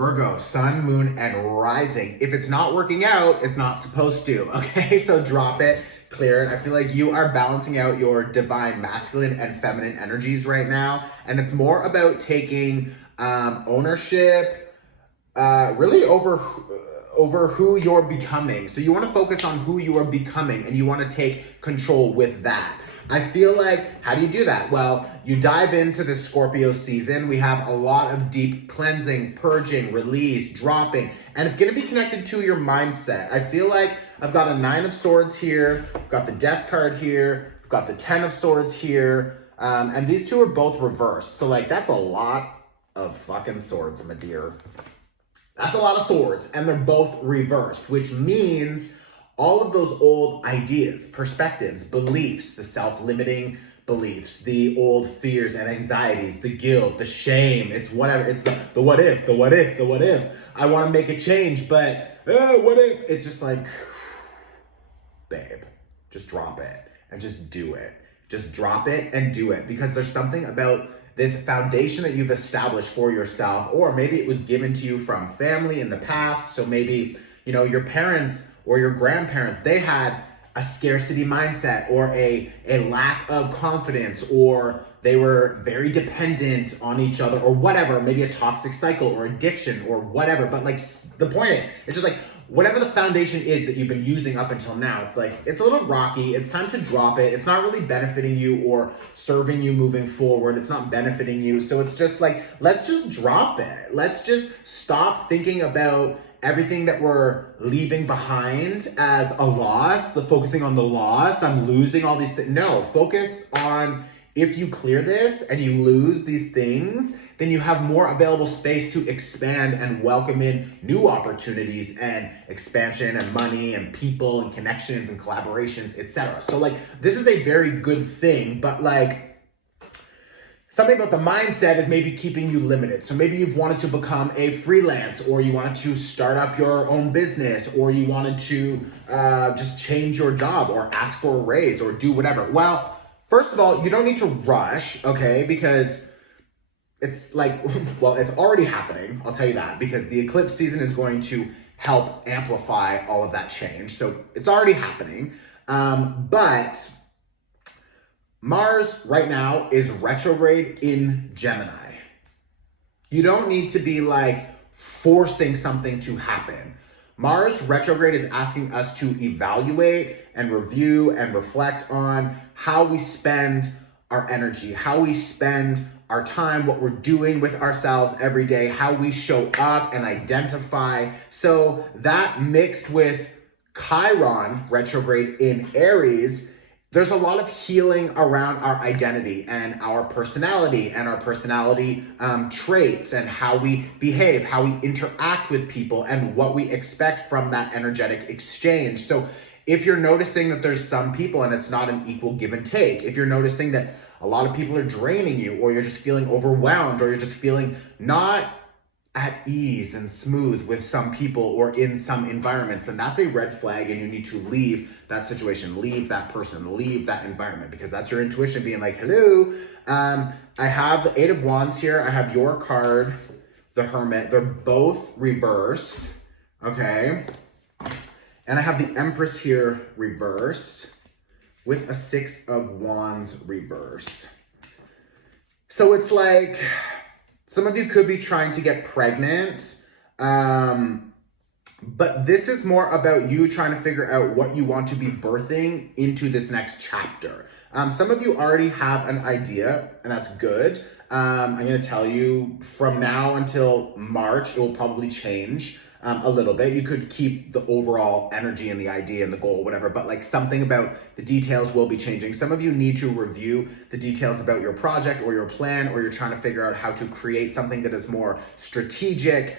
Virgo, sun, moon, and rising. If it's not working out, it's not supposed to, okay? So drop it, clear it. I feel like you are balancing out your divine masculine and feminine energies right now. And it's more about taking ownership really over who you're becoming. So you want to focus on who you are becoming and you want to take control with that. I feel like, how do you do that? Well, you dive into the Scorpio season. We have a lot of deep cleansing, purging, release, dropping, and it's going to be connected to your mindset. I feel like I've got a 9 of Swords here, I've got the Death card here, I've got the 10 of Swords here, and these two are both reversed. So like, that's a lot of fucking swords, my dear. That's a lot of swords, and they're both reversed, which means all of those old ideas, perspectives, beliefs, the self-limiting beliefs, the old fears and anxieties, the guilt, the shame, it's whatever, it's the what if, the what if, the what if. I want to make a change, but what if? It's just like, babe, just drop it and just do it. Just drop it and do it, because there's something about this foundation that you've established for yourself, or maybe it was given to you from family in the past. So maybe, you know, your parents or your grandparents, they had a scarcity mindset or a lack of confidence, or they were very dependent on each other or whatever, maybe a toxic cycle or addiction or whatever. But like, the point is, it's just like, whatever the foundation is that you've been using up until now, it's like, it's a little rocky. It's time to drop it. It's not really benefiting you or serving you moving forward. It's not benefiting you. So it's just like, let's just drop it. Let's just stop thinking about everything that we're leaving behind as a loss, so focusing on the loss, I'm losing all these things. No, focus on, if you clear this and you lose these things, then you have more available space to expand and welcome in new opportunities and expansion and money and people and connections and collaborations, etc. So like, this is a very good thing, but like, something about the mindset is maybe keeping you limited. So maybe you've wanted to become a freelance, or you wanted to start up your own business, or you wanted to just change your job or ask for a raise or do whatever. Well, first of all, you don't need to rush, okay? Because it's like, well, it's already happening. I'll tell you that, because the eclipse season is going to help amplify all of that change. So it's already happening. But Mars right now is retrograde in Gemini. You don't need to be like forcing something to happen. Mars retrograde is asking us to evaluate and review and reflect on how we spend our energy, how we spend our time, what we're doing with ourselves every day, how we show up and identify. So that mixed with Chiron retrograde in Aries, there's a lot of healing around our identity and our personality traits and how we behave, how we interact with people, and what we expect from that energetic exchange. So if you're noticing that there's some people and it's not an equal give and take, if you're noticing that a lot of people are draining you, or you're just feeling overwhelmed, or you're just feeling not at ease and smooth with some people or in some environments, then that's a red flag, and you need to leave that situation, leave that person, leave that environment, because that's your intuition being like, hello. I have the 8 of Wands here. I have your card, the Hermit. They're both reversed, okay? And I have the Empress here reversed with a 6 of Wands reversed. So it's like, some of you could be trying to get pregnant, but this is more about you trying to figure out what you want to be birthing into this next chapter. Some of you already have an idea, and that's good. I'm going to tell you, from now until March, it will probably change a little bit. You could keep the overall energy and the idea and the goal, whatever, but like, something about the details will be changing. Some of you need to review the details about your project or your plan, or you're trying to figure out how to create something that is more strategic,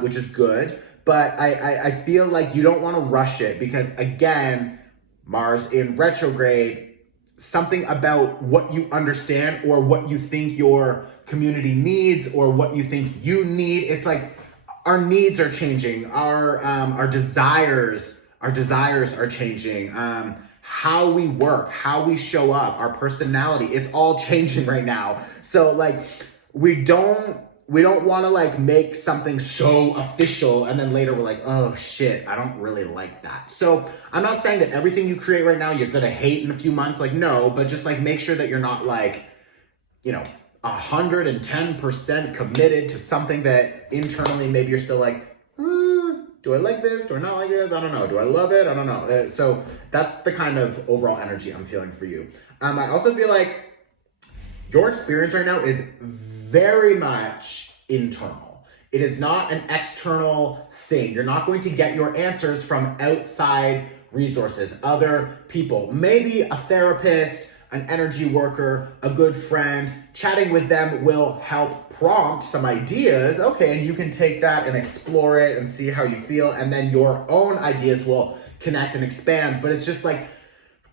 which is good. But I feel like you don't want to rush it, because again, Mars in retrograde, something about what you understand or what you think your community needs or what you think you need. It's like, our needs are changing. Our desires are changing. How we work, how we show up, our personality, it's all changing right now. So like, we don't we don't want to like make something so official and then later we're like, oh shit, I don't really like that. So I'm not saying that everything you create right now you're gonna hate in a few months, like no, but just like make sure that you're not like, 110% committed to something that internally maybe you're still like, do I like this? Do I not like this? I don't know. Do I love it? I don't know. So that's the kind of overall energy I'm feeling for you. I also feel like your experience right now is very much internal. It is not an external thing. You're not going to get your answers from outside resources, other people, maybe a therapist, an energy worker, a good friend. Chatting with them will help prompt some ideas. Okay, and you can take that and explore it and see how you feel, and then your own ideas will connect and expand. But it's just like,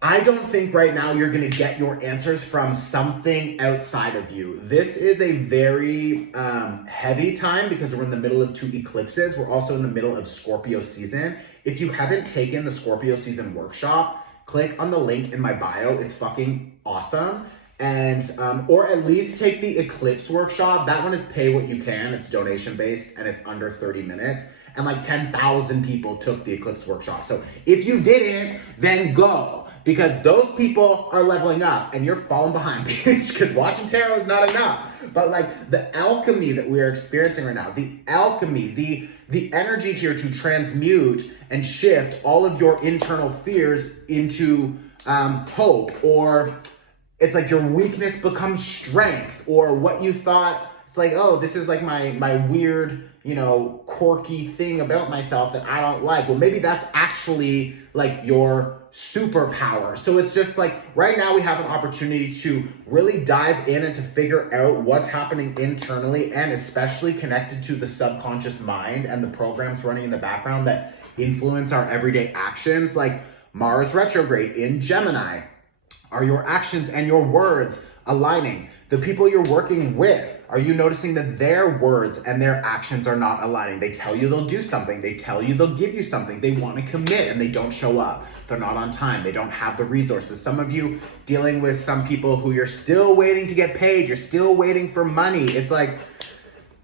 I don't think right now you're gonna get your answers from something outside of you. This is a very heavy time because we're in the middle of 2 eclipses. We're also in the middle of Scorpio season. If you haven't taken the Scorpio season workshop, click on the link in my bio. It's fucking awesome. And, or at least take the eclipse workshop. That one is pay what you can. It's donation based and it's under 30 minutes. And like 10,000 people took the eclipse workshop. So if you didn't, then go. Because those people are leveling up and you're falling behind, bitch, because watching tarot is not enough. But like the alchemy that we are experiencing right now, the alchemy, the energy here to transmute and shift all of your internal fears into hope, or it's like your weakness becomes strength, or what you thought, it's like, oh, this is like my weird, quirky thing about myself that I don't like. Well, maybe that's actually like your superpower. So it's just like right now we have an opportunity to really dive in and to figure out what's happening internally, and especially connected to the subconscious mind and the programs running in the background that influence our everyday actions. Like Mars retrograde in Gemini. Are your actions and your words aligning? The people you're working with, are you noticing that their words and their actions are not aligning? They tell you they'll do something. They tell you they'll give you something. They want to commit and they don't show up. They're not on time. They don't have the resources. Some of you dealing with some people who you're still waiting to get paid. You're still waiting for money. It's like,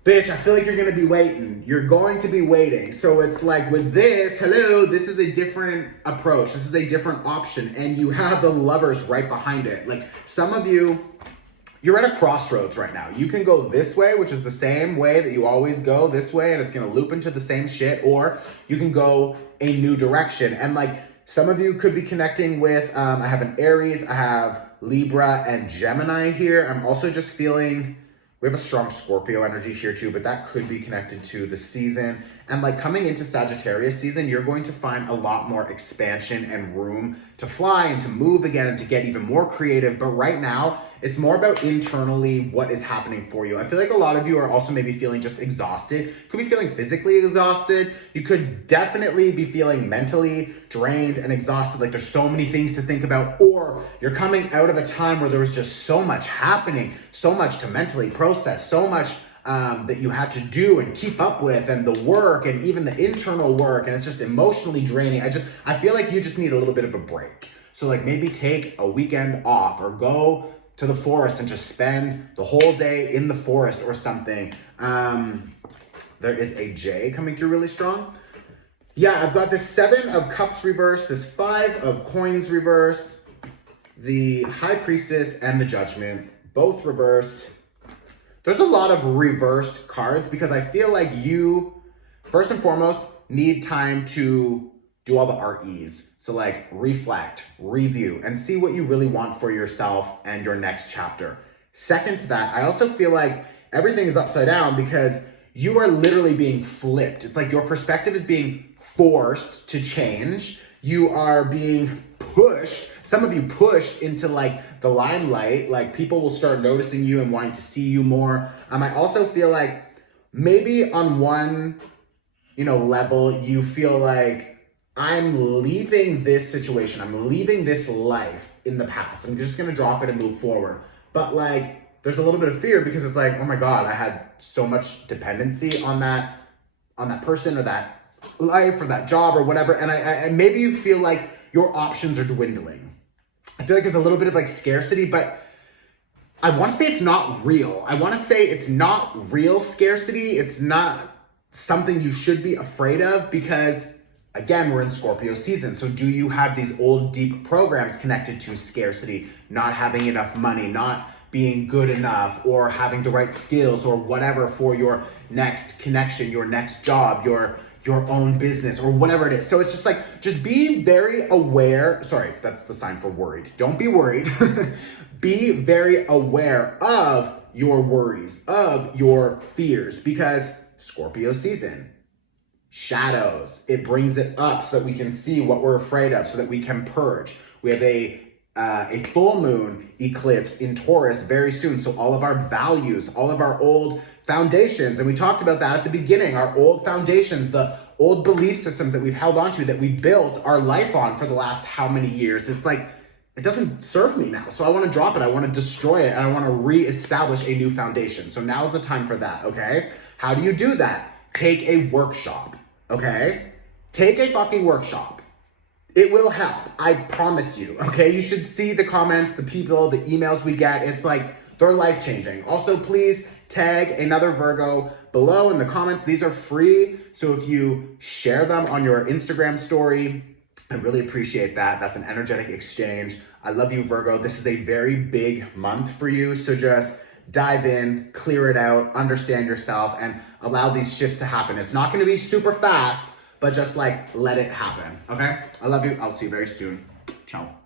bitch, I feel like you're going to be waiting. You're going to be waiting. So it's like with this, hello, this is a different approach. This is a different option. And you have the Lovers right behind it. Like some of you, you're at a crossroads right now. You can go this way, which is the same way that you always go this way, and it's going to loop into the same shit, or you can go a new direction. And like some of you could be connecting with, I have an Aries, I have Libra and Gemini here. I'm also just feeling, we have a strong Scorpio energy here too, but that could be connected to the season. And like coming into Sagittarius season, you're going to find a lot more expansion and room to fly and to move again and to get even more creative. But right now, it's more about internally what is happening for you. I feel like a lot of you are also maybe feeling just exhausted. Could be feeling physically exhausted. You could definitely be feeling mentally drained and exhausted. Like there's so many things to think about. Or you're coming out of a time where there was just so much happening, so much to mentally process, so much that you had to do and keep up with, and the work and even the internal work, and it's just emotionally draining. I feel like you just need a little bit of a break. So like maybe take a weekend off or go to the forest and just spend the whole day in the forest or something. There is a J coming through really strong. Yeah, I've got this 7 of Cups reverse, this 5 of Coins reverse, the High Priestess and the Judgment, both reversed. There's a lot of reversed cards because I feel like you, first and foremost, need time to do all the REs. So like reflect, review, and see what you really want for yourself and your next chapter. Second to that, I also feel like everything is upside down because you are literally being flipped. It's like your perspective is being forced to change. You are being pushed, some of you pushed into like the limelight, like people will start noticing you and wanting to see you more. I also feel like maybe on one, level, you feel like I'm leaving this situation, I'm leaving this life in the past. I'm just gonna drop it and move forward. But like, there's a little bit of fear because it's like, oh my God, I had so much dependency on that person or that life or that job or whatever. And maybe you feel like your options are dwindling. I feel like there's a little bit of like scarcity, but I want to say it's not real. I want to say it's not real scarcity. It's not something you should be afraid of because, again, we're in Scorpio season. So do you have these old deep programs connected to scarcity, not having enough money, not being good enough, or having the right skills or whatever for your next connection, your next job, your own business or whatever it is. So it's just like, just be very aware. Sorry, that's the sign for worried. Don't be worried. Be very aware of your worries, of your fears, because Scorpio season, shadows, it brings it up so that we can see what we're afraid of, so that we can purge. We have a full moon eclipse in Taurus very soon. So all of our values, all of our old foundations, and we talked about that at the beginning, our old foundations, the old belief systems that we've held onto, that we built our life on for the last how many years. It's like, it doesn't serve me now. So I want to drop it. I want to destroy it. And I want to reestablish a new foundation. So now is the time for that. Okay. How do you do that? Take a workshop. Okay. Take a fucking workshop. It will help. I promise you. Okay. You should see the comments, the people, the emails we get. It's like, they're life changing. Also, please tag another Virgo below in the comments. These are free. So if you share them on your Instagram story, I really appreciate that. That's an energetic exchange. I love you, Virgo. This is a very big month for you. So just dive in, clear it out, understand yourself, and allow these shifts to happen. It's not going to be super fast, but just like let it happen. Okay? I love you. I'll see you very soon. Ciao.